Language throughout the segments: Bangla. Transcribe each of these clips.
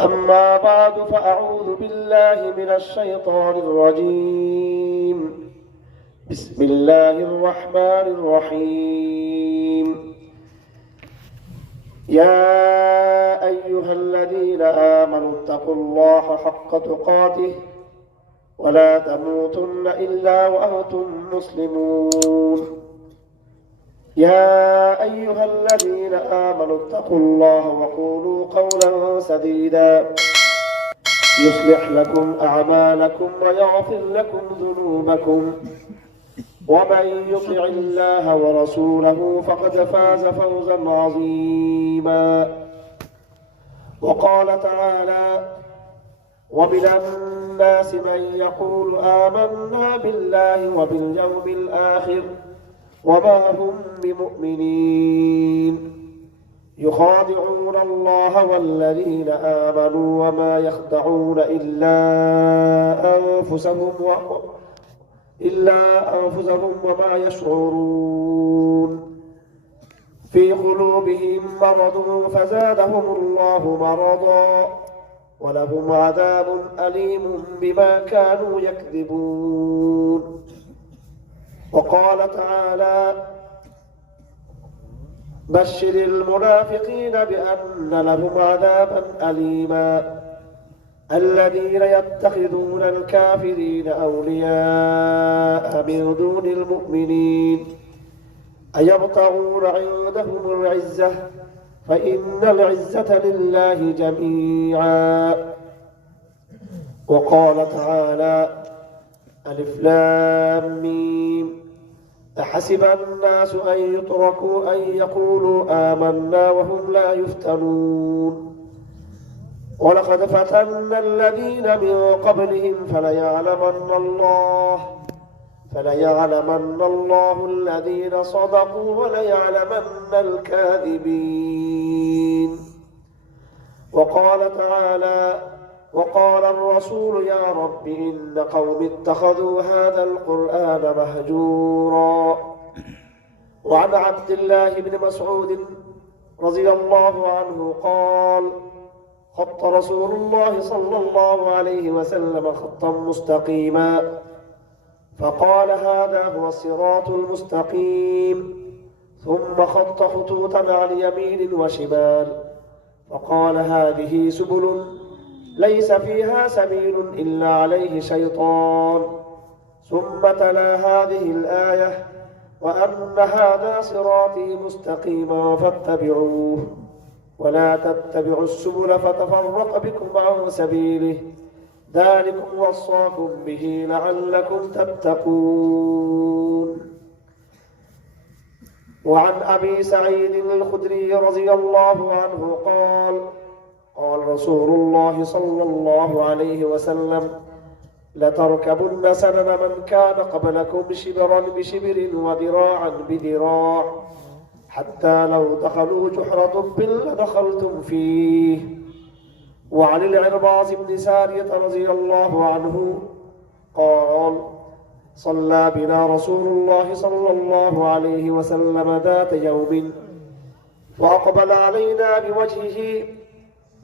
أما بعد فأعوذ بالله من الشيطان الرجيم. بسم الله الرحمن الرحيم. يا أيها الذين آمنوا اتقوا الله حق تقاته ولا تموتن إلا وأنتم مسلمون. يا أيها الذين آمنوا اتقوا الله وقولوا قولا سديدا يصلح لكم أعمالكم ويغفر لكم ذنوبكم ومن يطع الله ورسوله فقد فاز فوزا عظيما. وقال تعالى: ومن الناس من يقول آمنا بالله وباليوم الآخر وما هم بمؤمنين يخادعون الله والذين آمنوا وما يخدعون إلا أنفسهم وما يشعرون. في قلوبهم مرض فزادهم الله مرضا ولهم عذاب أليم بما كانوا يكذبون. وقال تعالى: بشر المنافقين بأن لهم عذابا أليما الذين يتخذون الكافرين أولياء من دون المؤمنين أيبتغون عندهم العزة فإن العزة لله جميعا. وقال تعالى: ألف لام ميم أحسب الناس أن يتركوا أن يقولوا آمنا وهم لا يفتنون. ولقد فتنا الذين من قبلهم فليعلمن الله الذين صدقوا وليعلمن الكاذبين. وقال تعالى: وقال الرسول يا رب إن قوم اتخذوا هذا القرآن مهجورا. وعن عبد الله بن مسعود رضي الله عنه قال: خط رسول الله صلى الله عليه وسلم خطا مستقيما فقال: هذا هو الصراط المستقيم، ثم خط خطوطا عن يمين وشمال فقال: هذه سبل ليس فيها سبيل إلا عليه شيطان، ثم تلا هذه الآية: وأن هذا صراطي مستقيما فاتبعوه ولا تتبعوا السبل فتفرق بكم عن سبيله ذلكم وصاكم به لعلكم تتقون. وعن أبي سعيد الخدري رضي الله عنه قال: قال رسول الله صلى الله عليه وسلم: لتركبن سنن من كان قبلكم شبرا بشبر وذراعا بذراع حتى لو دخلوا جحر ضب لدخلتم فيه. وعن العرباض بن سارية رضي الله عنه قال: صلى بنا رسول الله صلى الله عليه وسلم ذات يوم وأقبل علينا بوجهه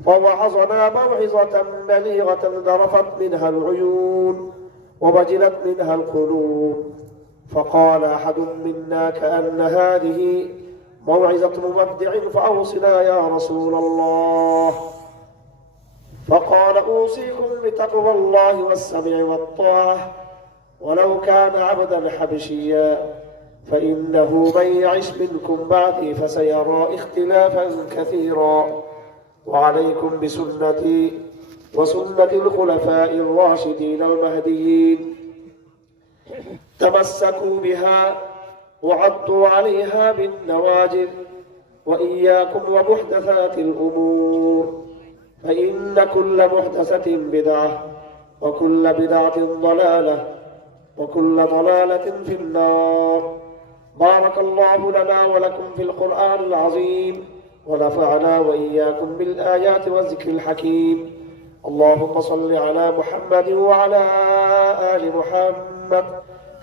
فوعظنا موعظة بليغة ذرفت منها العيون ووجلت منها القلوب، فقال أحد منا كأن هذه موعظة مودع فأوصنا يا رسول الله. فقال: أوصيكم بتقوى الله والسمع والطاعة ولو كان عبدا حبشيا، فإنه من يعش منكم بعدي فسيرى اختلافا كثيرا، وعليكم بسنتي وسنة الخلفاء الراشدين المهديين تمسكوا بها وعضوا عليها بالنواجذ، وإياكم ومحدثات الأمور، فإن كل محدثة بدعة وكل بدعة ضلالة وكل ضلالة في النار. بارك الله لنا ولكم في القرآن العظيم ونفعنا وإياكم بالآيات والذكر الحكيم. اللهم صل على محمد وعلى آل محمد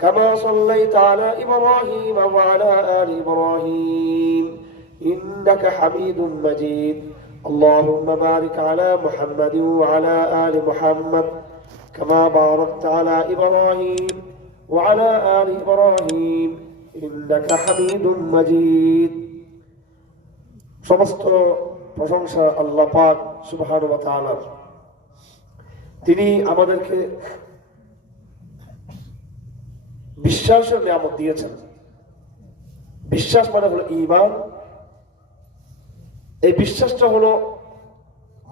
كما صليت على إبراهيم وعلى آل إبراهيم إنك حميد مجيد. اللهم بارك على محمد وعلى آل محمد كما باركت على إبراهيم وعلى آل إبراهيم إنك حميد مجيد সমস্ত প্রশংসা আল্লাহ পাক সুবহানাহু ওয়া তাআলার। তিনি আমাদেরকে বিশ্বাসের নিয়ামত দিয়েছেন। বিশ্বাস মানে হলো ঈমান। এই বিশ্বাসটা হলো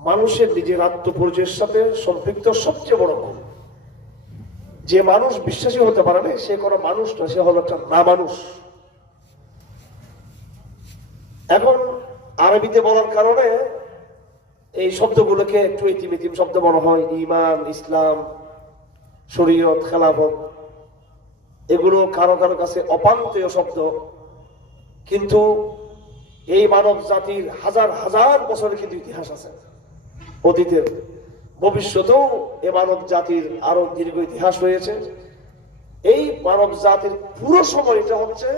মানুষের নিজের আত্মপরিচয়ের সাথে সম্পৃক্ত সবচেয়ে বড় গুণ। যে মানুষ বিশ্বাসী হতে পারে না সে কোনো মানুষ না, সে হলো একটা না মানুষ। এখন আরবিতে বলার কারণে এই শব্দগুলোকে একটু ইতিমিতিম শব্দ মনে হয়। ঈমান, ইসলাম, শরীয়ত, খেলাফত, এগুলো কারো কারো কাছে অপান্তেয় শব্দ। কিন্তু এই মানব জাতির হাজার হাজার বছরের কিন্তু ইতিহাস আছে। অতীতের, ভবিষ্যতেও এ মানব জাতির আরো দীর্ঘ ইতিহাস রয়েছে। এই মানব জাতির পুরো সময়টা হচ্ছে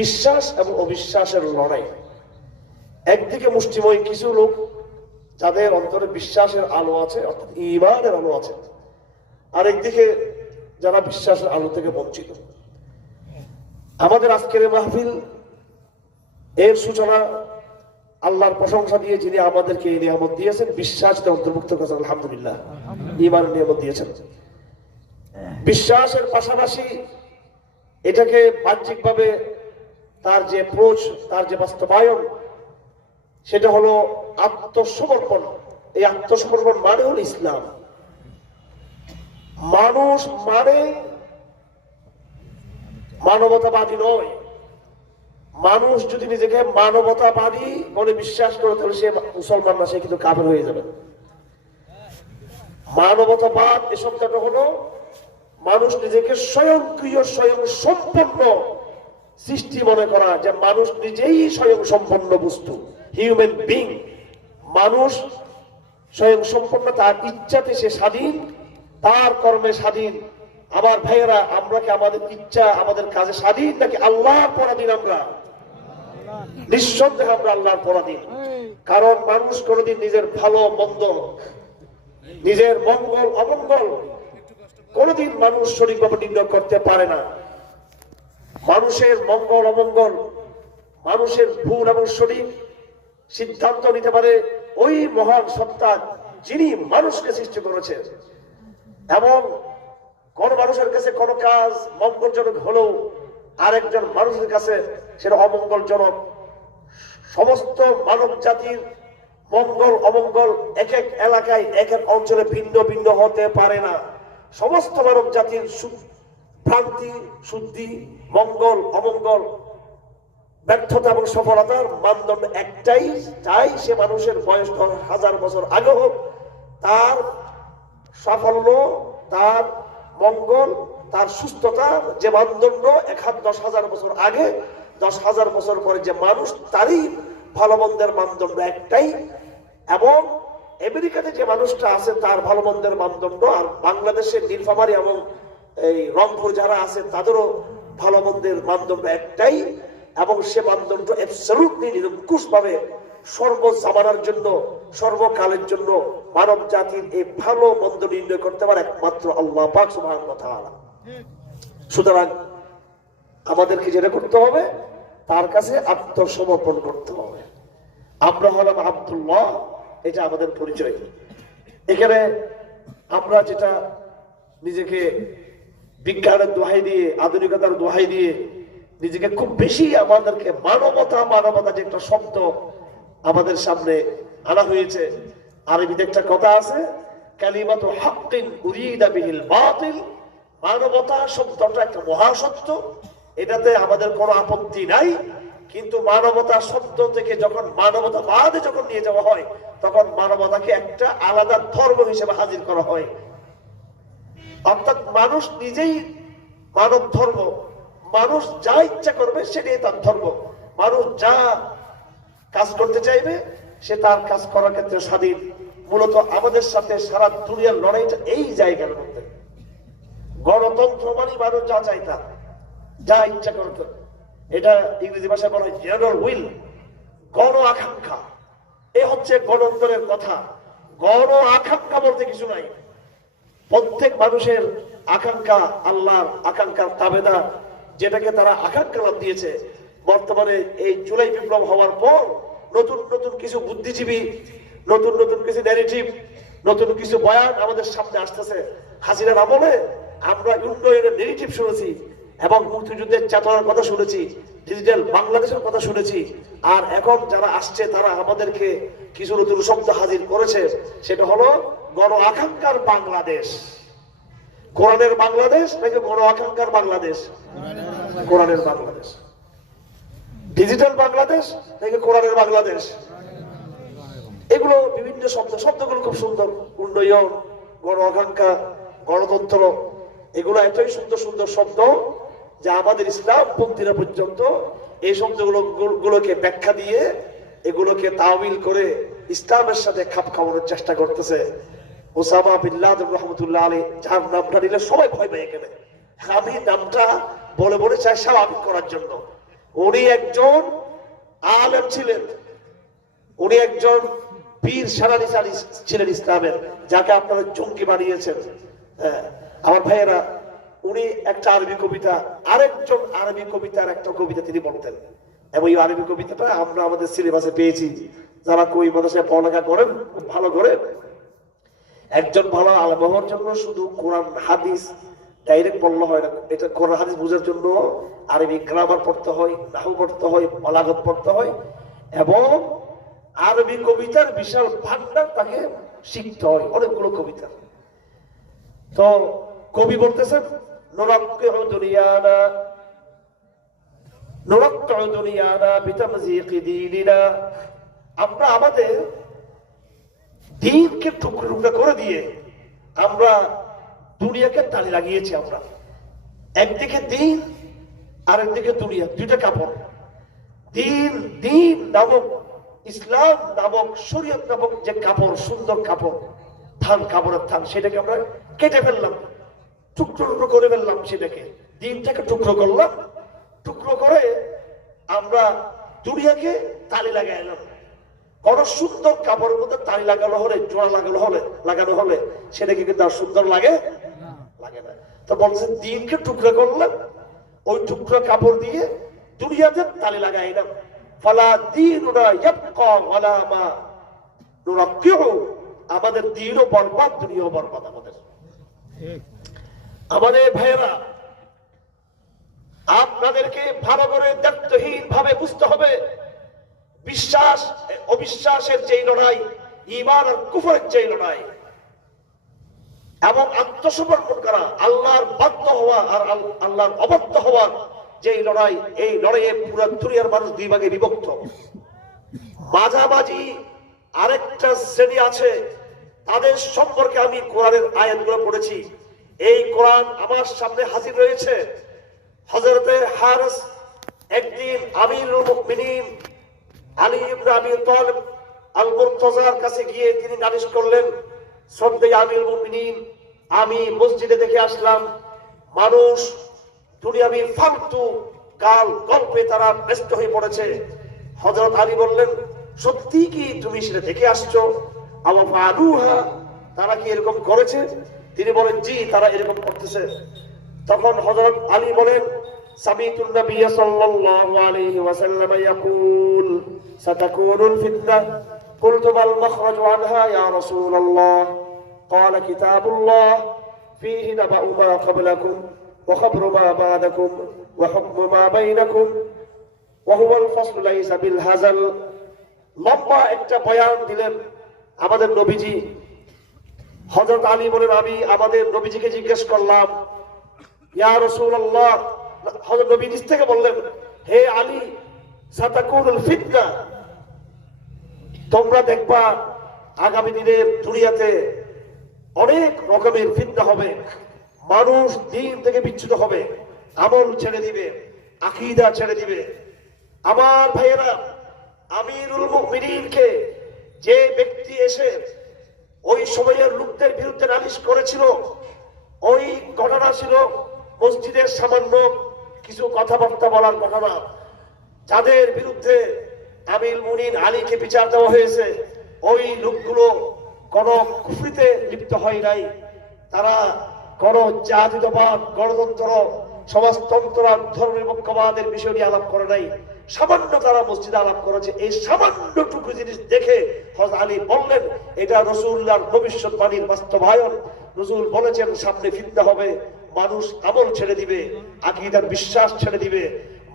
বিশ্বাস এবং অবিশ্বাসের লড়াই। একদিকে মুষ্টিময় কিছু লোক যাদের অন্তরে বিশ্বাসের আলো আছে, অর্থাৎ ঈমানের আলো আছে, আরেকদিকে যারা বিশ্বাসের আলো থেকে বঞ্চিত। আমাদের আজকের মাহফিল এর সূচনা আল্লাহর প্রশংসা দিয়ে যিনি আমাদেরকে এই নিয়ামত দিয়েছেন, বিশ্বাসকে অন্তর্ভুক্ত করেছেন, আলহামদুলিল্লাহ, ঈমানের নিয়ামত দিয়েছেন। বিশ্বাসের পাশাপাশি এটাকে বাহ্যিকভাবে তার যে অ্যাপ্রোচ, তার যে বাস্তবায়ন, সেটা হলো আত্মসমর্পণ। এই আত্মসমর্পণ মানে হলো ইসলাম। মানুষ মানে মানবতাবাদী নয়। মানুষ যদি নিজেকে মানবতাবাদী বলে বিশ্বাস করে তাহলে সে মুসলমান না, সে কিন্তু কাফের হয়ে যাবে। মানবতাবাদ এ শব্দটা হলো মানুষ নিজেকে স্বয়ংক্রিয়, স্বয়ং সম্পন্ন সৃষ্টি মনে করা, যে মানুষ নিজেই স্বয়ং সম্পন্ন বস্তু, হিউম্যান বিং। মানুষ স্বয়ং সম্পন্ন, তার ইচ্ছাতে সে স্বাধীন, তার কর্মে স্বাধীন। আমার ভাইয়েরা, আমরা কি আমাদের ইচ্ছা, আমাদের কাজে স্বাধীন, নাকি আল্লাহর পরাধীন? আমরা নিঃসন্দেহে আমরা আল্লাহর পরাধীন। কারণ মানুষ কোনোদিন নিজের ভালো মন্দ, নিজের মঙ্গল অমঙ্গল কোনোদিন মানুষ সঠিকভাবে নির্ণয় করতে পারে না। মানুষের মঙ্গল অমঙ্গল, মানুষের ভুল এবং সঠিক সিদ্ধান্ত নিতে পারে ওই মহান সত্তা যিনি মানুষকে সৃষ্টি করেছেন। এবং কোন মানুষের কাছে কোন কাজ মঙ্গলজনক হলেও আরেকজন মানুষের কাছে সেটা অমঙ্গলজনক। সমস্ত মানব জাতির মঙ্গল অমঙ্গল এক এক এলাকায়, এক এক অঞ্চলে ভিন্ন ভিন্ন হতে পারে না। সমস্ত মানব জাতির ভ্রান্তি, শুদ্ধি, মঙ্গল অমঙ্গল, ব্যর্থতা এবং সফলতার মানদণ্ড একটাই, চাই সে মানুষের বয়স 10,000 বছর আগে হোক, তার সাফল্য, তার মঙ্গল, তার সুস্থতার যে মানদণ্ড 10,000 বছর আগে, 10,000 বছর পরে যে মানুষ, তারই ভালো মন্দের মানদণ্ড একটাই। এবং আমেরিকাতে যে মানুষটা আছে তার ভালো মন্দের মানদণ্ড, আর বাংলাদেশের নীলফামারী এবং এই রংপুর যারা আছে তাদেরও ভালো মন্দের মানদণ্ড একটাই। এবং সে মানদণ্ড অ্যাবসলিউটলি নিরঙ্কুশ ভাবে সর্বজামানার জন্য, সর্বকালের জন্য মানব জাতির এই ভালো মন্দ নির্ণয় করতে পারে একমাত্র আল্লাহ পাক সুবহানাহু ওয়া তাআলা। সুতরাং আমাদেরকে যেটা করতে হবে, তার কাছে আত্মসমর্পণ করতে হবে। আমরা হলাম আব্দুল্লাহ, এটা আমাদের পরিচয়। এখানে আমরা যেটা নিজেকে বিজ্ঞানের দোহাই দিয়ে, আধুনিকতার দোহাই দিয়ে নিজেকে খুব বেশি আমাদেরকে মানবতা, মানবতা যে একটা শব্দ আমাদের সামনে আনা হয়েছে। আরবিতে একটা কথা আছে, কালিমাতু হাক্কিন উরিদা বিহিল বাতিল। মানবতা শব্দটা একটা মহাসত্য, এটাতে আমাদের কোনো আপত্তি নাই। কিন্তু মানবতা শব্দ থেকে যখন মানবতাবাদে যখন নিয়ে যাওয়া হয়, তখন মানবতাকে একটা আলাদা ধর্ম হিসেবে হাজির করা হয়। অর্থাৎ মানুষ নিজেই মানব ধর্ম, মানুষ যা ইচ্ছা করবে সেটাই তার ধর্ম। মানুষ যা কাজ করতে চাইবে সে তার কাজ করার ক্ষেত্রে স্বাধীন। মূলত আমাদের সাথে সারা দুনিয়ার লড়াইটা এই জায়গার মধ্যে। গণতন্ত্র মানে মানুষ যা চাই তা, যা ইচ্ছা করতে, এটা ইংরেজি ভাষায় বলা হয় জেনারেল উইল, গণ আকাঙ্ক্ষা। এ হচ্ছে গণতন্ত্রের কথা। গণ আকাঙ্ক্ষা বলতে কিছু নাই। প্রত্যেক মানুষের আকাঙ্ক্ষা আল্লাহর আকাঙ্ক্ষার তাবেদার, যেটাকে তারা আকাঙ্ক্ষা দিয়েছে। বর্তমানে এই জুলাই বিপ্লব হওয়ার পর নতুন নতুন কিছু বুদ্ধিজীবী, নতুন নতুন কিছু ন্যারেটিভ, নতুন কিছু বয়ান আমাদের সামনে আসতেছে। হাসিনার আমলে আমরা উন্নয়নের ন্যারেটিভ শুনেছি এবং মুক্তিযুদ্ধের চেতনার কথা শুনেছি, ডিজিটাল বাংলাদেশের কথা শুনেছি। আর এখন যারা আসছে তারা আমাদেরকে কিছু নতুন শব্দ হাজির করেছে, সেটা হলো গণ আকাঙ্ক্ষার বাংলাদেশ। কোরআনের বাংলাদেশ নাকি গণ আকাঙ্ক্ষার বাংলাদেশ? কোরআনের বাংলাদেশ। ডিজিটাল বাংলাদেশ নাকি কোরআনের বাংলাদেশ? এগুলো বিভিন্ন শব্দ, শব্দগুলো খুব সুন্দর। উন্নয়ন, গণ আকাঙ্ক্ষা, গণতন্ত্র, এগুলো এতই সুন্দর সুন্দর শব্দ যা আমাদের ইসলাম পন্থীরা পর্যন্ত এই শব্দগুলোকে ব্যাখ্যা দিয়ে এগুলোকে তাওয়িল করে ইসলামের সাথে খাপ খাওয়ানোর চেষ্টা করতেছে। ওসামা বিন লাদেন রাহমাতুল্লাহ আলাইহি, যার নামটা নিলে সবাই ভয় পেয়ে গেলে, আমি নামটা বলে বলে চাই স্বাভাবিক করার জন্য। উনি একজন আলেম ছিলেন, উনি একজন পীর সেনানি ছিলেন ইসলামের, যাকে আপনারা জঙ্গি বানিয়েছেন। আমার ভাইয়েরা, উনি একটা আরবি কবিতা, আরেকজন আরবি কবিতার একটা কবিতা তিনি বলতেন, এবং এই আরবি কবিতাটা আমরা আমাদের সিলেবাসে পেয়েছি। যারা কই মাদ্রাসায় পড়ালেখা করেন, ভালো করে, একজন ভালো আলেম হওয়ার জন্য শুধু কোরআন হাদিস ডাইরেক্ট বললে হয় না। এটা কোরআন হাদিস বোঝার জন্য আরবি গ্রামার পড়তে হয়, নাহু পড়তে হয়, বলাগত পড়তে হয়, এবং আরবি কবিতার বিশাল ভান্ডার তাকে শিখতে হয়, অনেকগুলো কবিতা। তো কবি বলতেছেন, নুরাক্কিউ দুনিয়ানা নুরাক্কিউ দুনিয়ানা বিতামযীকি দীনিনা, আমরা আমাদের দ্বীনকে টুকরো টুকরো করে দিয়ে আমরা দুনিয়াকে তালি লাগিয়েছি। আমরা একদিকে দ্বীন আর একদিকে দুনিয়া, দুইটা কাপড়। দ্বীন নামক, ইসলাম নামক, শরীয়ত নামক যে কাপড়, সুন্দর কাপড়, থান, কাপড়ের থান, সেটাকে আমরা কেটে ফেললাম, টুকরো টুকরো করে ফেললাম। সেটাকে, দ্বীনটাকে টুকরো করলাম, টুকরো করে আমরা দুনিয়াকে তালি লাগাইলাম। কোন সুন্দর কাপড়ের মধ্যে তালি লাগানো হলে, জোড়া লাগানো হলে সেটাকে কিন্তু আর সুন্দর লাগে না। তো বলছেন দ্বীনকে টুকরো করলাম, ওই টুকরো কাপড় দিয়ে দুনিয়াতে তালি লাগাইলাম। ফালা দীনুনা ইয়াবকা ওয়ালা মা নুরাক্কিউ, আমাদের দ্বীনও বরবাদ, দুনিয়াও বরবাদ। আমাদের ভাইয়েরা, আপনাদেরকে ভালো করে দায়িত্বহীন ভাবে বুঝতে হবে, বিশ্বাস অবিশ্বাসের যে লড়াই, ঈমান আর কুফরের যে লড়াই, এবং আত্মসমর্পণ করা, আল্লাহর বাধ্য হওয়া আর আল্লাহর অবাধ্য হওয়ার যে লড়াই, এই লড়াইয়ে পুরো দুনিয়ার মানুষ দুই ভাগে বিভক্ত। মাঝামাঝি আরেকটা শ্রেণী আছে, তাদের সম্পর্কে আমি কোরআনের আয়াতগুলো পড়েছি। এই কোরআন আমার সামনে হাজির রয়েছে। হযরতে হারিস একদিন আমিরুল মুমিনিন আলী ইবনে আবি তালিব আল মুরতাজার কাছে গিয়ে তিনি নালিশ করলেন, শ্রদ্ধেয় আমিরুল মুমিনিন, আমি মসজিদে দেখে আসলাম মানুষ দুনিয়াবি ফালতু গাল গল্পে তারা ব্যস্ত হয়ে পড়েছে। হযরত আলী বললেন, সত্যি কি তুমি সেটা দেখে আসছো? আওয়া ফালুহা, তারা কি এরকম করেছে? তিনি বলেন, জি, তারা এরকম করতেছে। তখন হযরত আলী বলেন, সামিতুন নবী সাল্লাল্লাহু আলাইহি ওয়াসাল্লাম ইয়াকুল সাতাকুনুল ফিতনা, কুলতু মাল মাখরাজু আনহা ইয়া রাসূলুল্লাহ, ক্বালা কিতাবুল্লাহ ফীহি নাবাউ মা ক্বাবলাকুম ওয়া খাবরু মা বা'দাকুম ওয়া হুকমু মা বাইনাকুম ওয়া হুয়াল ফাসলু লাইসা বিল হাযাল। লম্বা একটা বয়ান দিলেন আমাদের নবীজি। হযরত আলী বলেন, আমি আমাদের নবীজিকে জিজ্ঞেস করলাম, ইয়া রাসূলুল্লাহ, হযরত নবী নিজ থেকে বললেন, হে আলী, সাতাকুনুল ফিতনা, তোমরা দেখবা আগামী দিনের দুনিয়াতে অনেক রকমের ফিতনা হবে। মানুষ দ্বীন থেকে বিচ্যুত হবে, আমল ছেড়ে দিবে, আকীদা ছেড়ে দিবে। আমার ভাইয়েরা, আমিরুল মুমিনিনকে যে ব্যক্তি এসে ওই সময়ের লোকদের বিরুদ্ধে নালিশ করেছিল, ওই ঘটনা ছিল মসজিদের সামান্য কিছু কথাবার্তা বলার ঘটনা। যাদের বিরুদ্ধে আমিরুল মুমিনিন আলীকে বিচার দেওয়া হয়েছে, ওই লোকগুলো কোন কুফরিতে লিপ্ত হয় নাই, তারা কোন জাতীয়তাবাদ, গণতন্ত্র, সমাজতন্ত্র, ধর্মনিরপেক্ষবাদের বিষয় নিয়ে আলাপ করে নাই। সামান্য তারা মসজিদে আলাপ করেছে। এই সামান্যটুকু জিনিস দেখে হযরত আলী বললেন, এটা রাসূলুল্লাহর ভবিষ্যৎবাণীর বাস্তবায়ন। রাসূল বলেছেন সামনে ফিতনা হবে, মানুষ আমল ছেড়ে দিবে, আকীদার বিশ্বাস ছেড়ে দিবে,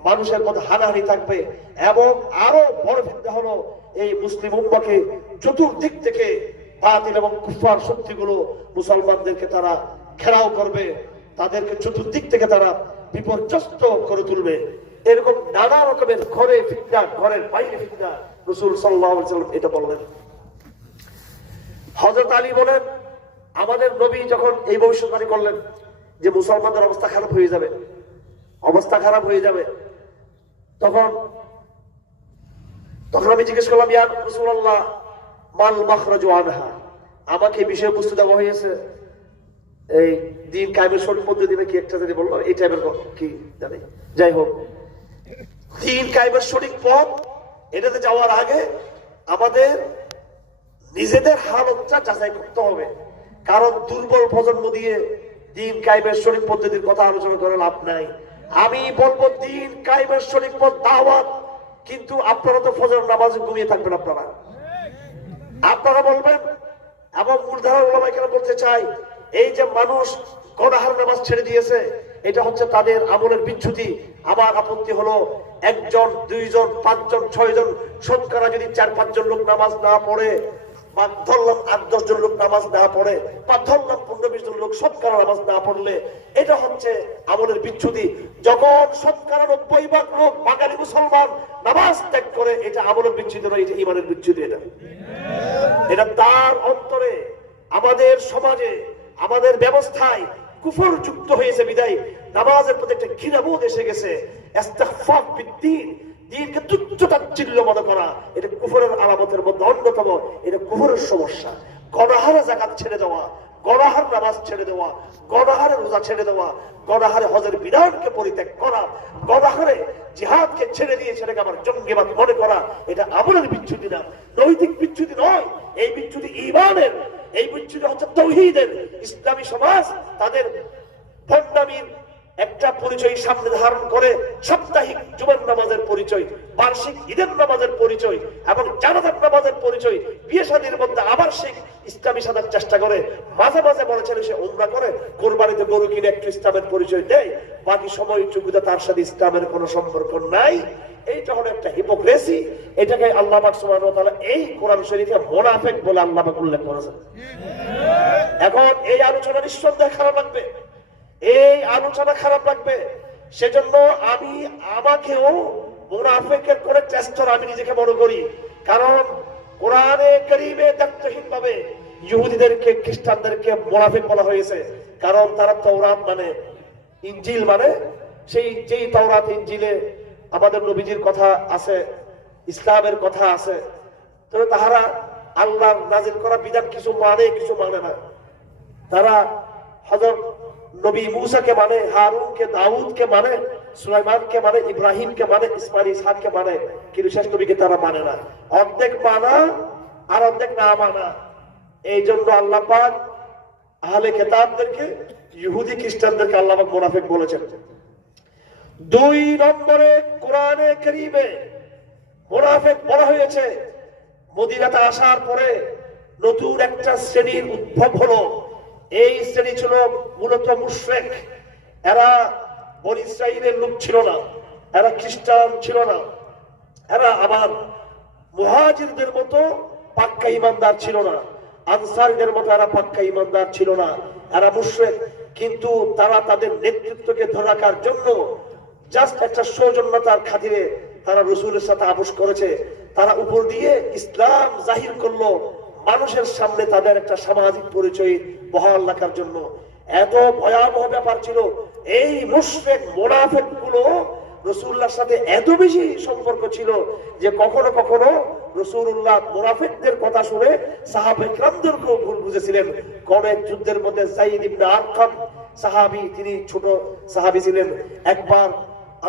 মানুষের মধ্যে হানাহানি থাকবে, এবং আরো বড় ফিতনা হলো এই মুসলিম উম্মাহকে চতুর্দিক থেকে বাতিল এবং কুফার শক্তিগুলো মুসলমানদেরকে তারা ঘেরাও করবে, তাদেরকে চতুর্দিক থেকে তারা বিপর্যস্ত করে তুলবে। এরকম নানা রকমের ঘরে ফিতনা, ঘরের বাইরে ফিতনা, রাসূল সাল্লাল্লাহু আলাইহি ওয়াসাল্লাম এটা বললেন। হযরত আলী বলেন, আমাদের নবী যখন এই ভবিষ্যৎবাণী করলেন যে মুসলমানদের অবস্থা খারাপ হয়ে যাবে, অবস্থা খারাপ হয়ে যাবে, তখন আমি জিজ্ঞেস করলাম, ইয়া রাসূলুল্লাহ মাল মাখরাজু আনহা, আমাকে বিষয় বস্তু দেওয়া হয়েছে, এই দিন কায়েমের সঠিক পদ্ধতি নাকি একটা যদি বললো, এই টাইপের কি জানি, যাই হোক, দিন কায়েমের সঠিক পথ, এটাতে যাওয়ার আগে আমাদের নিজেদের হালতটা যাচাই করতে হবে। কারণ দুর্বল প্রজন্ম দিয়ে দিন কায়েমের সঠিক পদ্ধতির কথা আলোচনা করে লাভ নাই। আমি বলবো দিন কায়েমের সঠিক পথ দাওয়াত, কিন্তু আপনারা তো ফজর নামাজে ঘুমিয়ে থাকবেন, আপনারা বলবেন, এবং মূলধারা ওলামায়ে কেরাম বলতে চাই, এই যে মানুষ গণহার নামাজ ছেড়ে দিয়েছে, এটা হচ্ছে তাদের আমলের বিচ্যুতি। আমার আপত্তি হলো, একজন, দুইজন, পাঁচজন, ছয়জন, শতকরা যদি 4-5 জন লোক নামাজ না পড়ে, বা ধরলাম 8-10 জন লোক নামাজ না পড়ে, বা ধরলাম 15-20 জন লোক শতকরা নামাজ না পড়লে, এটা হচ্ছে আমলের বিচ্যুতি। যখন শতকরা 90% লোক বাঙালি মুসলমান নামাজ ত্যাগ করে, এটা আমলের বিচ্যুতি নয়, এটা ঈমানের বিচ্যুতি। এটা তার অন্তরে, আমাদের সমাজে, আমাদের ব্যবস্থায় কুফর যুক্ত হয়েছে বিদায় নামাজের প্রতি একটা ঘৃণাবোধ এসে গেছে। ইস্তিগফার বিদ্দীন, দ্বীনকে তুচ্ছ-তাচ্ছিল্য মনে করা, এটা কুফরের আলামতের মধ্যে অন্যতম। এটা কুফরের সমস্যা। গণহারে যাকাত ছেড়ে দেওয়া, গণহার নামাজ ছেড়ে দেওয়া, গণহারে রোজা ছেড়ে দেওয়া, গণহারে হজের বিধানকে পরিত্যাগ করা, গণহারে জিহাদকে ছেড়ে দিয়ে সেটাকে আবার জঙ্গিবাদ মনে করা, এটা আমলের বিচ্যুতি না, নৈতিক বিচ্যুতি নয়। এই বিচ্যুতি ঈমানের, এই বিচ্যুতি হচ্ছে তাওহীদের। ইসলামী সমাজ তাদের ভণ্ডামির একটা পরিচয় সামনে ধারণ করে, সাপ্তাহিক জুমার নামাজের পরিচয়, বার্ষিক ঈদের নামাজের পরিচয়, এবং জানাজার নামাজের পরিচয়, বিয়ে শাদীর মধ্যে আবার সেই ইসলামী সাজার চেষ্টা করে, মাঝে মাঝে মনে ছেলে সে উমরা করে, কোরবানিতে গরু কিনে একটু ইসলামের পরিচয় দেয়, বাকি সময় যোগ্যতা তার সাথে ইসলামের কোনো সম্পর্ক নাই। এইটা হলো একটা হিপোক্রেসি। এটাকে আল্লাহ পাক সুবহানাহু ওয়া তাআলা এই কোরআন শরীফে মুনাফিক বলে আল্লাহ পাক উল্লেখ করেছেন। এখন এই আলোচনা নিঃসন্দেহে খারাপ লাগবে, এই আলোচনা খারাপ লাগবে। সেজন্য আমি আমাকেও মুনাফিকের করে টেস্টার আমি নিজেকে মনে করি। কারণ কোরআনে কারীমে দায়িত্বহীন ভাবে ইহুদিদেরকে, খ্রিস্টানদেরকে মুনাফিক বলা হয়েছে। কারণ তারা তাওরাত মানে, ইনজিল মানে, সেই যেই তাওরাত ইনজিলে আমাদের নবীজির কথা আছে, ইসলামের কথা আছে, তবে তাহারা আল্লাহর নাজিল করা বিধান কিছু মানে, কিছু মানে না। তারা হযরত নবী মুসাকে মানে, হারুনকে, দাউদকে মানে, সুলাইমানকে মানে, ইব্রাহিমকে মানে, ইসমাইল, ইসহাককে মানে, কিন্তু শেষ নবীকে তারা মানে না। অর্ধেক মানা আর অর্ধেক না মানা। এই জন্য আল্লাহ পাক আহলে কিতাবদেরকে, ইহুদি খ্রিস্টানদেরকে আল্লাহ পাক মুনাফিক বলেছেন। 2 নম্বরে কোরআনে কারীমে মুনাফিক বলা হয়েছে। মদিনাতে আসার পরে নতুন একটা শ্রেণীর উদ্ভব হলো। এই শ্রেণী ছিল মূলত মুশরিক। এরা বনী ইসরাইলের লোক ছিল না, এরা খ্রিস্টান ছিল না, এরা আবার মুহাজিরদের মতো পাক্কা ঈমানদার ছিল না, আনসারীদের মতো এরা পাক্কা ঈমানদার ছিল না, এরা মুশরিক। কিন্তু তারা তাদের নেতৃত্বকে ধরে রাখার জন্য জাস্ট একটা সৌজন্যতার খাতিরে তারা রাসূলের সাথে আপোষ করেছে। তারা উপর দিয়ে ইসলাম জাহির করলো, মানুষের সামনে তাদের একটা সামাজিক পরিচয় বহাল রাখার জন্য। এত ভয়াবহ ব্যাপার ছিল। এই মুশরিক মুনাফিক গুলো রাসূলুল্লাহর সাথে এত বেশি সম্পর্ক ছিল যে কখনো কখনো রাসূলুল্লাহ মুনাফিকদের কথা শুনে সাহাবায়ে কিরামদেরকেও ভুল বুঝেছিলেন। কোন এক যুদ্ধের মধ্যে যায়েদ ইবনে আরকাম সাহাবী, তিনি ছোট সাহাবী ছিলেন। একবার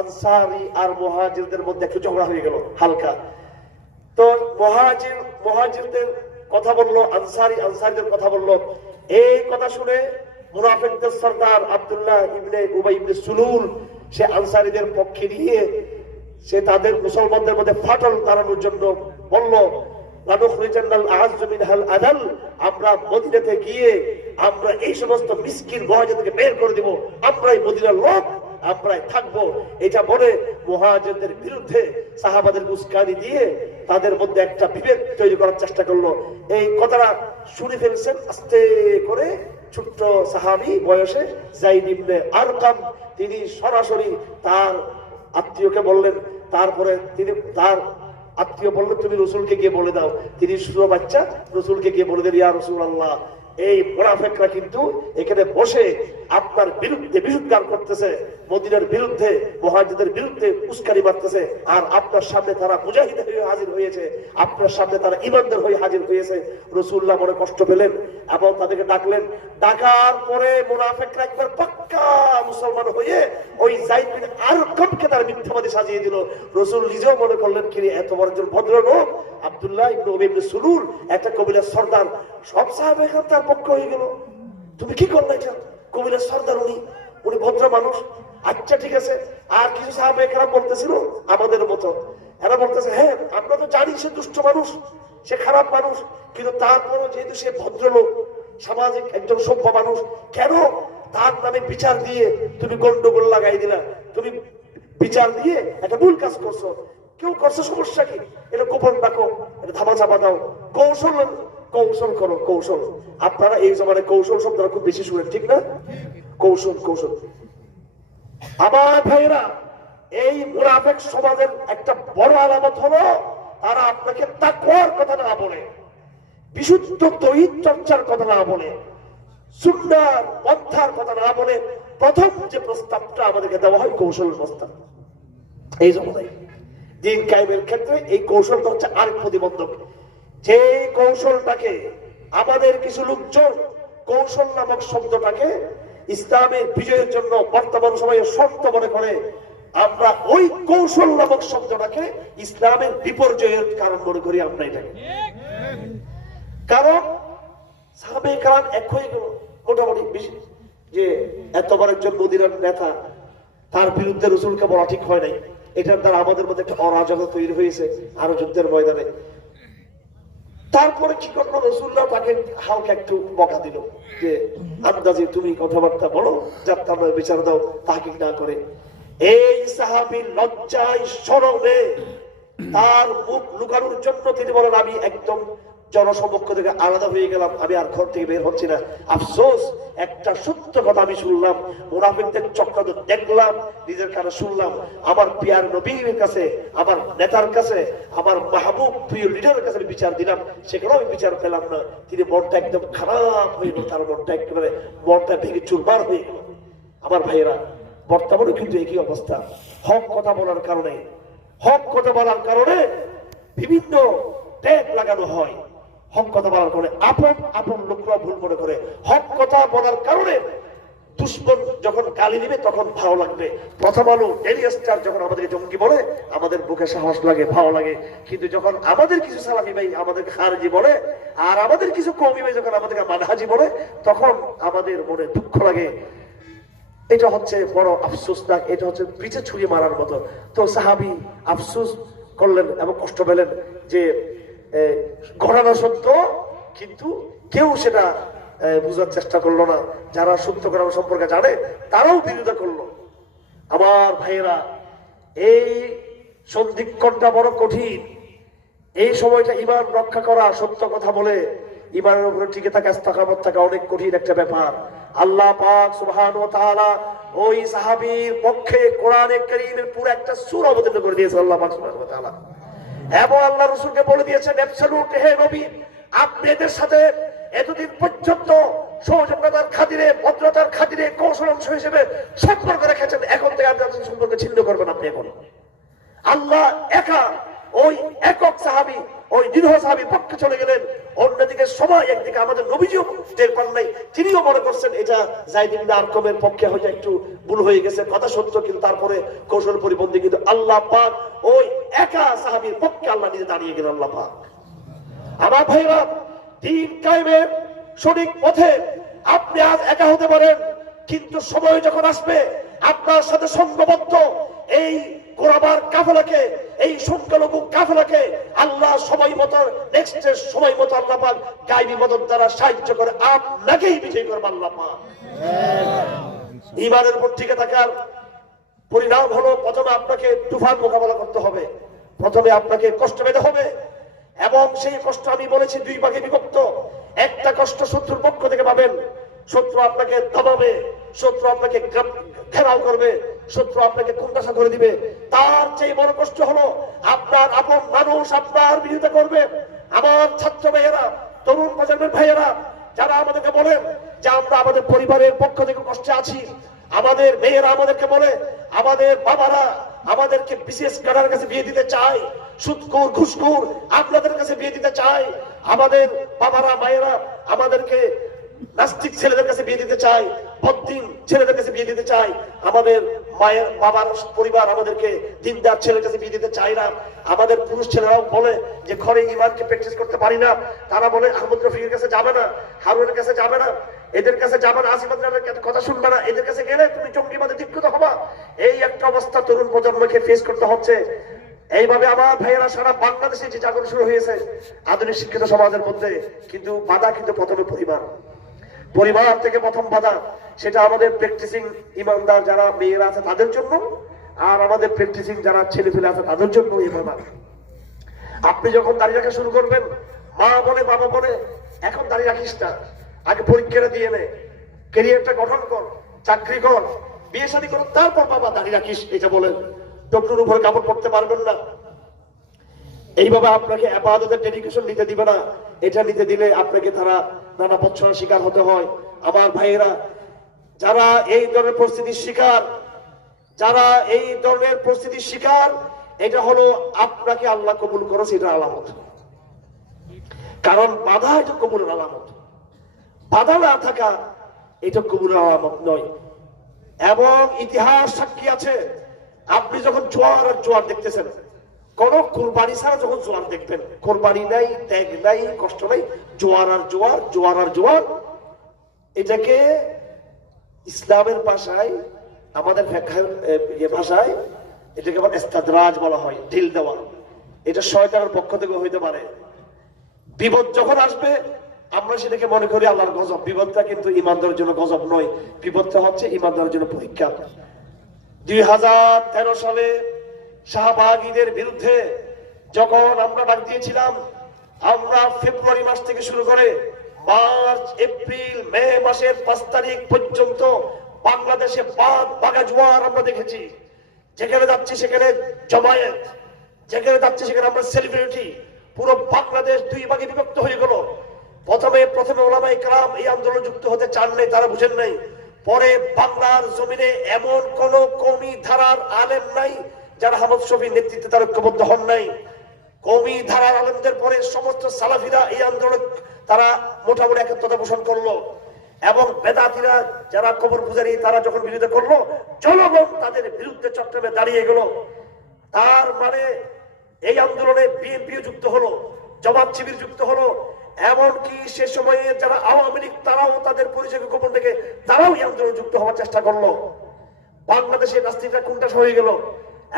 আনসারী আর মুহাজিরদের মধ্যে একটু ঝগড়া হয়ে গেল হালকা। তো মুহাজিরদের কথা বললো, আনসারীদের কথা বললো। এই কথা শুনে মুনাফিকদের সরদার আব্দুল্লাহ ইবনে উবাই ইবনে সুলুল সে আনসারীদের পক্ষে নিয়ে সে তাদের মুসলমানদের মধ্যে ফাটল তাড়ানোর জন্য বলল, আমরা মদিনাতে গিয়ে আমরা এই সমস্ত মিসকিন মুহাজিরদেরকে বের করে দিব, আমরাই মদিনার লোক, আমরাই থাকবো। এটা বলে মুহাজিরদের বিরুদ্ধে সাহাবাদের উস্কানি দিয়ে তাদের মধ্যে একটা বিভেদ তৈরি করার চেষ্টা করলো। এই কথাটা শুনে ফেলছেন আস্তে করে ছোট্ট সাহাবী বয়সে যায়েদ ইবনে আরকাম। তিনি সরাসরি তার আত্মীয়কে বললেন, তারপরে তিনি তার আত্মীয় বললেন তুমি রসুলকে গিয়ে বলে দাও। তিনি ছোট বাচ্চা রসুলকে গিয়ে বলে দেন, ইয়া রাসূলুল্লাহ, এই মুনাফিকরা কিন্তু এখানে বসে আপনার বিরুদ্ধে বিশুদ্ধার করতেছে, মদিনার বিরুদ্ধে মুহাজিরদের বিরুদ্ধে উস্কানি মারতেছে, আর আপনার সামনে তারা মুজাহিদ হয়ে হাজির হয়েছে, আপনার সামনে তারা ইমানদার হয়ে হাজির হয়েছে। রাসূলুল্লাহ মনে কষ্ট পেলেন এবং তাদেরকে ডাকলেন। ডাকার পরে মুনাফিকরা একবার পাক্কা মুসলমান হয়ে ওই যায়েদ বিন আরকামকে তার মিথ্যাবাদী সাজিয়ে দিল। রাসূল নিজেও মনে করলেন কি এত বড় একজন ভদ্রলোক আব্দুল্লাহ ইবনে উবাই ইবনে সুলুল, একটা কবিলার সর্দার, সব সাহাবায়ে কেরাম তার পক্ষ হয়ে গেল। তুমি কি করলে? এটা কবিলার সর্দার, উনি ভদ্র মানুষ। আচ্ছা ঠিক আছে। আর কিছু সাহাবায়ে কেরাম বলতেছিল আমাদের মতো, এরা বলতেছে হ্যাঁ আমরা তো জানি সে দুষ্ট মানুষ, সে খারাপ মানুষ, কিন্তু তারপরও যেহেতু সে ভদ্রলোক, সামাজিক একজন সভ্য মানুষ, কেন তার নামে বিচার দিয়ে তুমি গন্ডগোল লাগাই দিলা? তুমি বিচার দিয়ে একটা ভুল কাজ করছো। কেউ করছে সমস্যা কি? এটা গোপন রাখো, এটা ধামা চাপা দাও, কৌশল করো, কৌশল। আপনারা এই জমানায় কৌশল শব্দটা খুব বেশি শুনেন, ঠিক না? কৌশল। আমার ভাইরা, এই মুনাফিক সমাজের একটা বড় আলামত হলো তারা আপনাকে তাকওয়ার কথা না বলে, বিশুদ্ধ তাওহীদ চর্চার কথা না বলে, সুন্নাহর পন্থার কথা না বলে প্রথম যে প্রস্তাবটা আমাদেরকে দেওয়া হয় কৌশলের প্রস্তাব। এই জমানায় দিন কায়েমের ক্ষেত্রে এই কৌশলটা হচ্ছে আরেক প্রতিবন্ধক। যে কৌশলটাকে আমাদের কিছু লোকজন কৌশল নামক শব্দটাকে ইসলামের বিজয়ের জন্য বর্তমান সময়ে শর্ত মনে করে, আমরা ওই কৌশল নামক শব্দটাকে ইসলামের বিপর্যয়ের কারণ মনে করি আমরা এটাকে। কারণ সাহাবায়ে কেরাম এক হয়ে গেল মোটামুটি বেশি, যে এত বড় একজন মদিনার নেতা, তার বিরুদ্ধে রাসূলকে বলা ঠিক হয় নাই। এটার দ্বারা আমাদের মধ্যে একটা অরাজকতা তৈরি হয়েছে আরো যুদ্ধের ময়দানে। তারপরে কি করলো? রাসূলুল্লাহ তাকে হালকা একটু বকা দিল যে আন্দাজে তুমি কথাবার্তা বলো, যাতে আমরা বিচার দাও, তাকে না করে। এই সাহাবী লজ্জায় শরমে তার মুখ লুকানোর জন্য তিনি বলেন আমি একদম জনসমক্ষ থেকে আলাদা হয়ে গেলাম, আমি আর ঘর থেকে বের হচ্ছি না। আফসোস, একটা সত্য কথা আমি শুনলাম, মুনাফিকদের চক্রান্ত দেখলাম, নিজের কানে শুনলাম। আমার প্রিয় নবীর কাছে, আমার নেতার কাছে, আমার মাহবুব প্রিয় লিডারের কাছে বিচার দিলাম, সেখানেও আমি বিচার পেলাম না। তিনি মনটা একদম খারাপ হয়ে গেল, তার মনটা ভেঙে চুরমার হয়ে গেল। আমার ভাইয়েরা, বর্তমানে কিন্তু একই অবস্থা। হক কথা বলার কারণে বিভিন্ন ট্যাগ লাগানো হয়। হক কথা বলার কারণে আপন লোকরা ভুল মনে করে। হক কথা বলার কারণে দুশ্মন যখন গালি দিবে তখন ভালো লাগবে। প্রথম আলো, ডেইলি স্টার যখন আমাদেরকে জঙ্গি বলে আমাদের বুকে সাহস লাগে, ভালো লাগে। কিন্তু যখন আমাদের কিছু সালাফি ভাই আমাদেরকে খারিজি বলে, আর আমাদের কিছু কওমি ভাই যখন আমাদেরকে মানহাজি বলে, তখন আমাদের মনে দুঃখ লাগে। এটা হচ্ছে বড় আফসোস না, এটা হচ্ছে পিঠে ছুরি মারার মতো। তো সাহাবী আফসোস করলেন এবং কষ্ট পেলেন যে ঘটনা সত্য, কিন্তু কেউ সেটা বুঝার চেষ্টা করলো না। যারা সত্য ঘটনা সম্পর্কে জানে তারাও বিরোধিতা করলো। আমার ভাইয়েরা, এই সন্ধিক্ষণটা বড় কঠিন। এই সময়টা ঈমান রক্ষা করা, সত্য কথা বলে ঈমানের উপরে টিকে থাকা, ইস্তেকামত থাকা অনেক কঠিন একটা ব্যাপার। আল্লাহ পাক সুবহানাহু ওয়া তাআলা ওই সাহাবীর পক্ষে কোরআনে কারীমের পুরো একটা সূরা অবতীর্ণ করে দিয়েছে আল্লাহ পাক সুবহানাহু ওয়া তাআলা। এবং আল্লাহ রাসূলকে বলে দিয়েছেন, অ্যাবসলিউট হে নবী, আপনি এদের সাথে এতদিন পর্যন্ত সৌজন্যতার খাতিরে, ভদ্রতার খাতিরে, কৌশল অংশ হিসেবে সম্পর্ক রেখেছেন, এখন থেকে আপনাদের সম্পর্ক ছিন্ন করবেন। আপনি এখন আল্লাহ একা ওই একক সাহাবী ওই নিরহ সাহাবীর পক্ষে চলে গেলেন, অন্যদিকে সবাই একদিকে আমাদের নবীজিও টের পান নাই, তিনিও মনে করছেন এটা যায়েদ ইবনে আরকামের পক্ষে হয়তো একটু ভুল হয়ে গেছে, কথা সত্য, কিন্তু তারপরে কৌশল পরিপন্থী, কিন্তু আল্লাহ পাক ওই একা সাহাবীর পক্ষে আল্লাহ নিজে দাঁড়িয়ে গেলেন। আল্লাহ পাক আমার ভাইরা, দ্বীন কায়েমের সঠিক পথে আপনি আজ একা হতে পারেন, কিন্তু সময় যখন আসবে আপনার সাথে সংঘবদ্ধ এই গোরাবার কাফেলাকে, এই সংখ্যালঘু কাফেলাকে আল্লাহ সময় মতো নেক্সটের সময় মতো আল্লাহ পাক গায়বী মদত দ্বারা সাহায্য করে আপনাকেই বিজয় করবে আল্লাহ পাক। ঈমানের উপর টিকে থাকার পরিণাম হলো প্রথমে আপনাকে তুফান মোকাবেলা করতে হবে, প্রথমে আপনাকে কষ্ট পেতে হবে, এবং সেই কষ্ট আমি বলেছি দুই ভাগে বিভক্ত। একটা কষ্ট শত্রুর পক্ষ থেকে পাবেন, শত্রু আপনাকে দবাবে, শত্রু আপনাকে ঘেরাও করবে, শত্রু আপনাকে কোণঠাসা করে দিবে। তার চেয়ে বড় কষ্ট হলো আপনার আপন মানুষ আপনার বিরোধিতা করবে। আমার ছাত্র ভাইয়েরা, তরুণ প্রজন্মের ভাইয়েরা যারা আমাদেরকে বলেন যে আমরা আমাদের পরিবারের পক্ষ থেকে কষ্টে আছি, আমাদের মেয়েরা আমাদেরকে বলে, আমাদের বাবারা আমাদেরকে বিশেষ কারার কাছে বিয়ে দিতে চায়, সুদখোর ঘুষখোর আপনাদের কাছে বিয়ে দিতে চায়, আমাদের বাবারা মায়েরা আমাদেরকে নাস্তিক ছেলেদের কাছে বিয়ে দিতে চায়, বদ্দিন ছেলেদের কাছে বিয়ে দিতে চায়, আমাদের মায়ের বাবার পরিবার আমাদেরকে দিনদার ছেলের কাছে বিয়ে দিতে চায় না। আমাদের পুরুষ ছেলেরাও বলে যে ঘরে ইমানকে প্র্যাকটিস করতে পারি না, তারা বলে আহমদ রফিকের কাছে যাবে না, হারুনের কাছে যাবে না, এদের কাছে যাবে না, আসিফাদের কথা শুনবে না, এদের কাছে গেলে তুমি জঙ্গিবাদে দীক্ষিত হবা। এই একটা অবস্থা তরুণ প্রজন্মকে ফেস করতে হচ্ছে। এইভাবে আমার ভাইয়েরা সারা বাংলাদেশে যে জাগরণ শুরু হয়েছে আধুনিক শিক্ষিত সমাজের মধ্যে, কিন্তু বাধা কিন্তু প্রথমে পরিবার থেকে প্রথম বাধা, সেটা আমাদের প্র্যাকটিসিং ইমানদার যারা মেয়েরা আছে তাদের জন্য, আর আমাদের প্র্যাকটিসিং যারা ছেলে ফেলে আছে তাদের জন্য এই বাধা। আপনি যখন দাঁড়িয়ে রাখা শুরু করবেন, মা বলে বাবা বলে এখন দাঁড়িয়ে রাখিস না, আগে পরীক্ষাটা দিয়ে নে, ক্যারিয়ারটা গঠন কর, চাকরি কর, বিয়ে শাদী কর, তারপর বাবা দাঁড়িয়ে রাখিস, এটা বলেন। টুকরোর উপরে কাপড় পরতে পারবেন না, এইভাবে আপনাকে ইবাদতের ডেডিকেশন নিতে দিবে না। এটা নিতে দিলে আপনাকে তারা নানা বচ্চনার শিকার হতে হয়। আমার ভাইয়েরা, যারা এই ধরনের পরিস্থিতির শিকার, এটা হলো আপনাকে আল্লাহ কবুল করেছে, এটা আলামত। কারণ বাধা এটা কবুলের আলামত, বাধা না থাকা এটা কবুলের আলামত নয়। এবং ইতিহাস সাক্ষী আছে, আপনি যখন জোয়ার আর জোয়ার দেখতেছেন, কোন কোরবানি ছাড়া যখন জোয়ার দেখবেন, কোরবানি নাই, ত্যাগ নাই, কষ্ট নাই, জোয়ার আর জোয়ার, জোয়ার আর জোয়ার, এটাকে ইসলামের ভাষায়, আমাদের ভাষায় এটাকে আবার ইস্তাদরাজ বলা হয়, ঢিল দেওয়া। এটা শয়তানের পক্ষ থেকে হইতে পারে। বিপদ যখন আসবে আমরা সেটাকে মনে করি আল্লাহর গজব। বিপদটা কিন্তু ইমানদারের জন্য গজব নয়, বিপদটা হচ্ছে ইমানদারের জন্য পরীক্ষা। 2013 সালে শাহবাগীদের বিরুদ্ধে যখন আমরা ডাক দিয়েছিলাম, আমরা ফেব্রুয়ারি মাস থেকে শুরু করে মার্চ, এপ্রিল, মে মাসের 5 তারিখ পর্যন্ত বাংলাদেশে বাগা জোয়ার আমরা দেখেছি। যেখানে যাচ্ছি সেখানে জমায়েত, যেখানে যাচ্ছি সেখানে আমরা সেলিব্রিটি। পুরো বাংলাদেশ দুই ভাগে বিভক্ত হয়ে গেল। প্রথমে ওলামায়ে কেরাম এই আন্দোলন যুক্ত হতে চান নাই, তারা বুঝেন নাই। পরে বাংলার জমিনে এমন কোন কওমি ধারার আলেম নাই যারা আহমদ শফীর নেতৃত্বে তার ঐক্যবদ্ধ হন নাই। কওমি ধারার আলেমদের পরে সমস্ত সালাফিরা এই আন্দোলন তারা মোটামুটি একত্রতা পোষণ করলো, এবং বেদাতিরা যারা কবর পূজারী তারা যখন বিরোধিতা করলো, জনগণ তাদের বিরুদ্ধে চট্টগ্রামে দাঁড়িয়ে গেল। তার মানে এই আন্দোলনে বিএনপি যুক্ত হলো, জামাত শিবির যুক্ত হলো, এমনকি সে সময়ে যারা আওয়ামী লীগ তারাও তাদের পরিচয় গোপন রেখে তারাও এই আন্দোলনে যুক্ত হওয়ার চেষ্টা করলো। বাংলাদেশের রাজনীতিটা কোনটাস হয়ে গেল।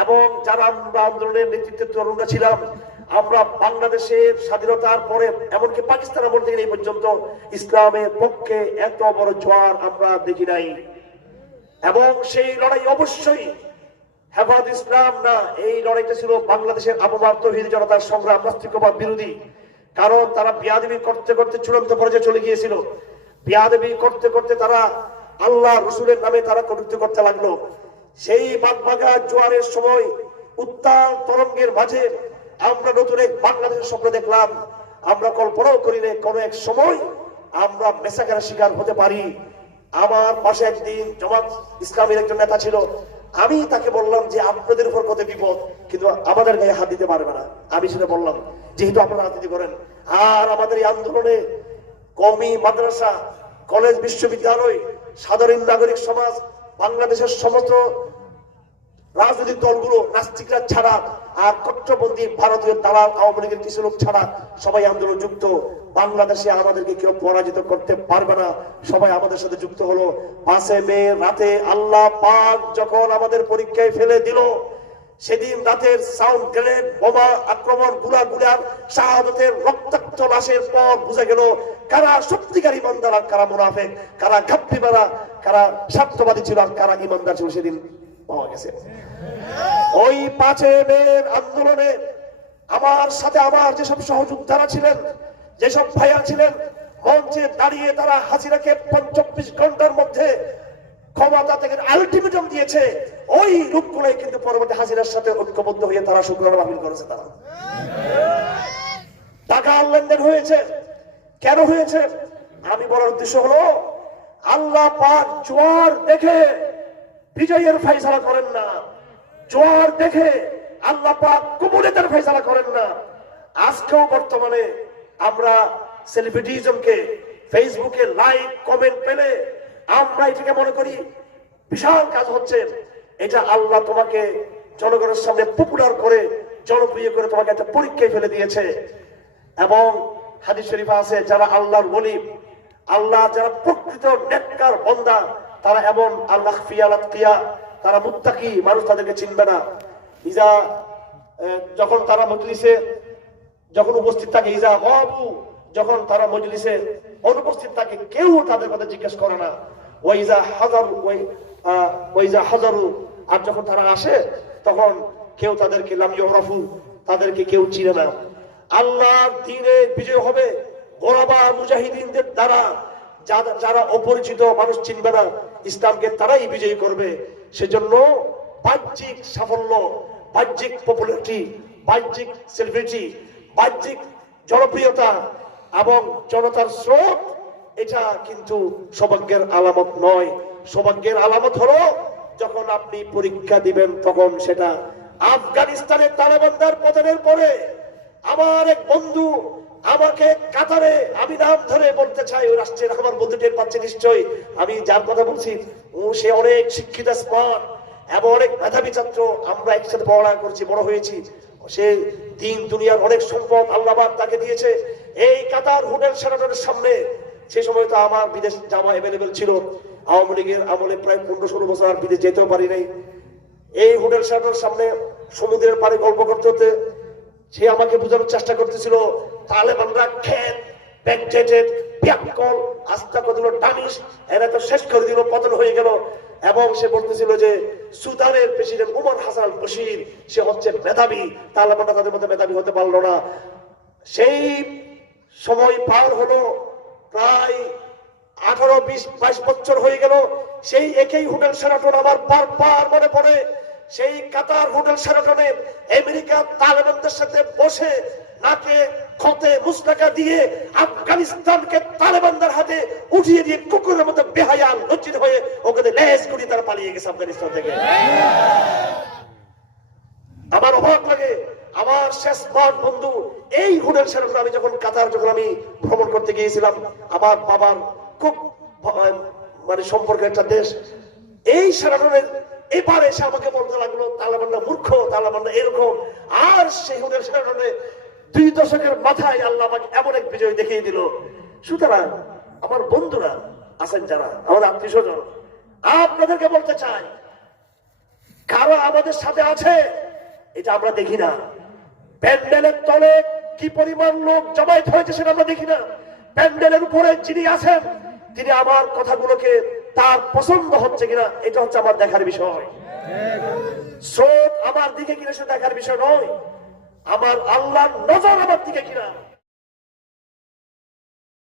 এবং যারা আমরা আন্দোলনের নেতৃত্বে তরুণরা ছিলাম, আমরা বাংলাদেশের স্বাধীনতার পরে এমনকি পাকিস্তান আমল থেকে এই পর্যন্ত ইসলামের পক্ষে এত বড় জোয়ার আমরা দেখি নাই। এবং সেই লড়াই অবশ্যই হেফাজত ইসলাম না, এই লড়াইটা ছিল বাংলাদেশের আবহাওয়ার তৌহিদি জনতার সংগ্রাম, নাস্তিকবাদ বিরোধী। কারণ তারা বিয়াদবি করতে করতে চূড়ান্ত পর্যায়ে চলে গিয়েছিল। বিয়াদবি করতে করতে তারা আল্লাহ রসুলের নামে তারা কটূক্তি করতে লাগলো। সেই বাগবাগা জোয়ারের সময় উত্তাল তরঙ্গের মাঝে আমরা নতুন এক বাংলাদেশের স্বপ্ন দেখলাম। আমরা কল্পনাও করি না কোনো এক সময় আমরা মেসাকারের শিকার হতে পারি। আমার পাশে একদিন জামাত ইসলামের একজন নেতা ছিল, আমি তাকে বললাম যে আপনাদের উপর কত বিপদ, কিন্তু আমাদের গায়ে হাত দিতে পারবে না। আমি সেটা বললাম, যেহেতু আপনারা রাজনীতি করেন, আর আমাদের এই আন্দোলনে কওমি মাদ্রাসা, কলেজ, বিশ্ববিদ্যালয়, সাধারণ নাগরিক সমাজ, বাংলাদেশের সমস্ত রাজনৈতিক দলগুলো, নাস্তিকরা ছাড়া আর কট্টরপন্থী ভারতীয় দালাল আওয়ামী লীগের কিছু লোক ছাড়া সবাই আন্দোলন যুক্ত। বাংলাদেশে আমাদেরকে কেউ পরাজিত করতে পারবে না, সবাই আমাদের সাথে যুক্ত হলো। 5 মে রাতে আল্লাহ পাক যখন আমাদের পরীক্ষায় ফেলে দিল, সেদিন রাতের সাউন্ড গ্রেনেড, বোমা আক্রমণ, গুলার শাহাদাতের রক্তাক্ত লাশের পর বুঝা গেল কারা সত্যিকার ইমানদার আর কারা মুনাফিক, কারা ঘাপটিমারা, কারা স্বার্থবাদী ছিল আর কারা ইমানদার ছিল, সেদিন পাওয়া গেছে। ওই 5 মের আন্দোলনে আমার সাথে আমার যেসব সহযোদ্ধারা ছিলেন, যেসব ভাইয়া ছিলেন, মঞ্চে দাঁড়িয়ে তারা হাসিনাকে 24 ঘন্টার মধ্যে ক্ষমতা থেকে আলটিমেটাম দিয়েছে। ওই রূপগুলোই কিন্তু পরবর্তী হাসিনার সাথে ঐক্যবদ্ধ হয়ে তারা শুক্রবার মাহফিল করেছে। তারা টাকা লেনদেন হয়েছে। কেন হয়েছে? আমি বলার উদ্দেশ্য হলো, আল্লাহ পাক জোয়ার দেখে বিজয়ের ফয়সালা করেন না, জোয়ার দেখে আল্লাহ পাক কুমুলের ফয়সালা করেন না। আজকেও বর্তমানে আমরা সেলিব্রিটিজমকে ফেসবুকে লাইক কমেন্ট পেলে আমরা এটাকে মনে করি বিশাল কাজ হচ্ছে। এটা আল্লাহ তোমাকে জনগণের সামনে পপুলার করে, জনপ্রিয় করে তোমাকে একটা পরীক্ষায় ফেলে দিয়েছে। এবং হাদিস শরীফে আছে, যারা আল্লাহর ওলি, আল্লাহ যারা প্রকৃত নেককার বান্দা, তারা এমন আল্লাহ ফিয়ালাত কিয়া, তারা মুত্তাকি, মানুষ তাদেরকে চিনবে না। ইজা যখন তারা মজলিসে যখন উপস্থিত থাকে, ইজা বাবু যখন তারা মজলিসে অনুপস্থিত থাকে, কেউ তাদের কথা জিজ্ঞেস করে না। ওয়াইজা হাজারু, আর যখন তারা আসে তখন কেউ তাদেরকে লাম ইউরাফু, তাদেরকে কেউ চিনে না। আল্লাহর দ্বীনে বিজয় হবে গোলাবা মুজাহিদিনদের দ্বারা। যারা অপরিচিত, মানুষ চিনবে না ইসলামকে, তারাই বিজয়ী করবে। সেজন্য বাহ্যিক সাফল্য, বাহ্যিক পপুলারিটি, বাহ্যিক সেলিব্রিটি, বাহ্যিক জনপ্রিয়তা এবং জনতার স্রোত, এটা কিন্তু সৌভাগ্যের আলামত নয়। সৌভাগ্যের আলামত হলো যখন আপনি পরীক্ষা দিবেন, তখন সেটা আফগানিস্তানের তালেবানদের পতনের পরে আমার এক বন্ধু আমাকে কাতারে, আমি নাম ধরে বলতে চাই, ওই রাষ্ট্রের আমার বন্ধু টের পাচ্ছে নিশ্চয়ই আমি যার কথা বলছি, সে অনেক শিক্ষিত, স্মার্ট এবং অনেক মেধাবী ছাত্র। আমরা একসাথে পড়াশোনা করছি, বড় হয়েছি। সে দিন দুনিয়ার অনেক সম্পদ আল্লাহ পাক তাকে দিয়েছে। এই কাতার হোটেল শেরাটনের সামনে, সে সময় তো আমার বিদেশ যাওয়া অ্যাভেলেবেল ছিল, আওয়ামী লীগের আমলে প্রায় 15-16 বছর আর বিদেশ যেতেও পারি নাই। এই হোটেল শেরাটনের সামনে সমুদ্রের পাড়ে গল্প করতে হতে সে আমাকে বোঝানোর চেষ্টা করতেছিল, তালেবানরা খেত ব্যাকডেটেড ব্যাককল আস্থা কতগুলো ডানিশ, এরা তো শেষ করে দিল, পতন হয়ে গেল। এবং সে বলতেছিল যে সুদানের প্রেসিডেন্ট উমর হাসান বশির, সে হচ্ছে মেধাবী, তালেবানরা তাদের মধ্যে মেধাবী হতে পারলো না। সেই সময় পার হলো প্রায় 18-20-22 বছর হয়ে গেল। সেই একই হোটেল শেরাটন আমার বারবার মনে পড়ে। সেই কাতার হোটেল শেরাটনে আমেরিকা তালেবানদের সাথে বসে নাকে খতে মুস্তাকা দিয়ে আফগানিস্তানকে তালেবানদের হাতে উঠিয়ে দিয়ে কুকুরের মতো বেহায়া লজ্জিত হয়ে ওখানে লেজ করে তারা পালিয়ে গেছে আফগানিস্তান থেকে। আমার অবাক লাগে, আমার শেষ বন্ধু এই হোটেল শেরাটন, আমি যখন কাতার যখন আমি ভ্রমণ করতে গিয়েছিলাম, আমার বাবার খুব মানে সম্পর্কের একটা দেশ, এই শেরাটনের এবার এসে আমাকে বলতে লাগলো তালেবানরা মূর্খ, তালেবানরা এরকম। আর সেই হোটেল শেরাটনে 2 দশকের মাথায় আল্লাহ আমাকে এমন এক বিজয় দেখিয়ে দিল। সুতরাং আমার বন্ধুরা আছেন যারা আমার আত্মীয় স্বজন, আপনাদেরকে বলতে চাই, কারা আমাদের সাথে আছে এটা আমরা দেখি না। প্যান্ডেলের তলে কি পরিমাণ লোক জমায়েত হয়েছে সেটা আমরা দেখি না। প্যান্ডেলের উপরে যিনি আছেন তিনি আমার কথাগুলোকে তার পছন্দ হচ্ছে কিনা, এটা হচ্ছে আমার দেখার বিষয়। স্রোত আমার দিকে কিনা সে দেখার বিষয় নয়, আমার আল্লাহর নজর আমার দিকে কিনা